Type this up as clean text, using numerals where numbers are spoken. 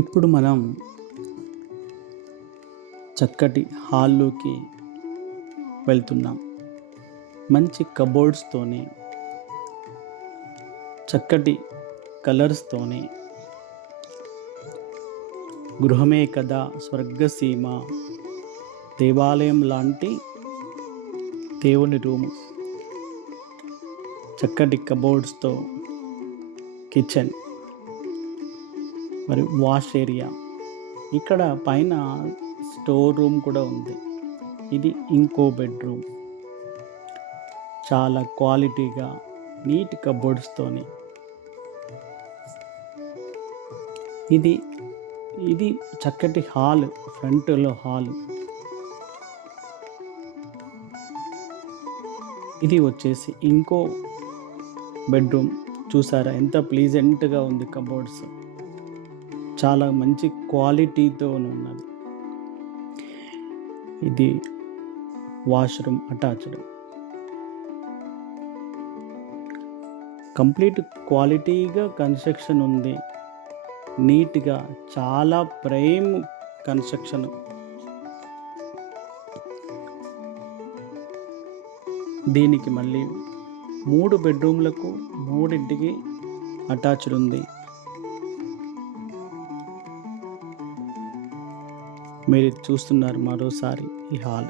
ఇప్పుడు మనం చక్కటి హాల్లోకి వెళ్తున్నాం. మంచి కబోర్డ్స్తోని, చక్కటి కలర్స్తోని, గృహమే కదా స్వర్గసీమ, దేవాలయం లాంటి దేవుని రూము, చక్కటి కబోర్డ్స్తో కిచెన్, మరి వాష్ ఏరియా, ఇక్కడ పైన స్టోర్ రూమ్ కూడా ఉంది. ఇది ఇంకో బెడ్రూమ్. చాలా క్వాలిటీగా నీట్ కబోర్డ్స్తోని ఇది చక్కటి హాల్, ఫ్రంట్లో హాల్. ఇది వచ్చేసి ఇంకో బెడ్రూమ్. చూసారా ఎంత ప్లీజెంట్గా ఉంది. కబోర్డ్స్ చాలా మంచి క్వాలిటీతో ఉన్నది. ఇది వాష్రూమ్ అటాచ్డ్. కంప్లీట్ క్వాలిటీగా కన్స్ట్రక్షన్ ఉంది. నీట్గా చాలా ప్రైమ్ కన్స్ట్రక్షన్. దీనికి మళ్ళీ 3 బెడ్రూమ్లకు 3ంటికి అటాచ్డ్ ఉంది. మీరు చూస్తున్నారు మరోసారి ఈ హాల్.